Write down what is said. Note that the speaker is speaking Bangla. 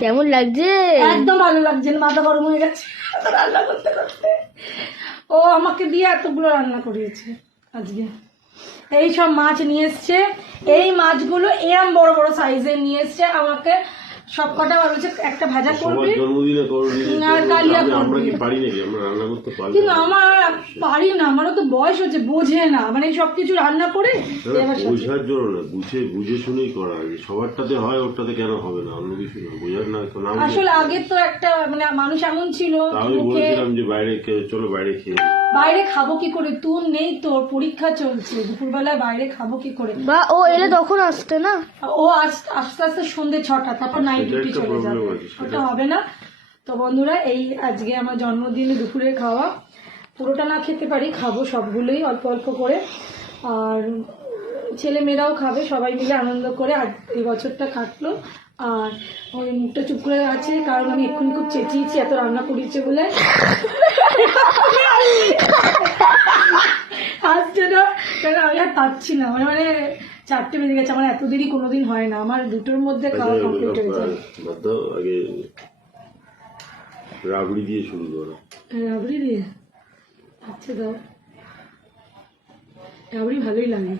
কেমন লাগছে? একদম ভালো লাগছে না, মাথা গরম হয়ে গেছে রান্না করতে করতে। ও আমাকে দিয়ে এতগুলো রান্না করিয়েছে আজকে। এই সব মাছ নিয়ে এসছে, এই মাছগুলো এরম বড় বড় সাইজের নিয়ে এসছে আমাকে। সব কটা বলছে একটা ভাজা করবি আর কালিয়া করবি। কিন্তু আমার পারি না, আমারও তো বয়স হচ্ছে, বোঝে না মানে সবকিছু রান্না করে বোঝার জন্য না, বুঝে শুনেই করা। সবারটাতে হয়, ওরটাতে কেন হবে না? অন্য কিছু না, বোঝার না। আসলে আগে তো একটা মানে মানুষ এমন ছিল, আমি বলেছিলাম যে বাইরে চলো বাইরে খেয়ে। বাইরে খাবো কি করে? তুই নেই, তোর পরীক্ষা চলছে, দুপুরবেলায় বাইরে খাবো কি করে? বা ও এলে তখন আসতে না, ও আস্তে আস্তে সন্ধ্যে 6টা, তারপর নাইট ডিউটি চলে যাবে, ওটা হবে না। তো বন্ধুরা, এই আজকে আমার জন্মদিনে দুপুরের খাওয়া। পুরোটা না খেতে পারি, খাবো সবগুলোই অল্প অল্প করে, আর ছেলে মেয়েরাও খাবে, সবাই মিলে আনন্দ করে আর এই বছরটা কাটলো। আর ওই মুখটা চুপ করে আছে, কারণ আমি এক্ষুনি খুব চেঁচিয়েছি এত রান্না করিয়েছে বলে। আসছে না, কারণ আমি আর পাচ্ছি না, মানে 4টে বেজে গেছে, আমার এত দেরি কোনোদিন হয় না, আমার 2টোর মধ্যে খাওয়া কমপ্লিট হয়ে যায়। আগে রাবড়ি দিয়ে শুরু করো। রাবড়ি দিয়ে? আচ্ছা দাও, রাবড়ি ভালোই লাগে।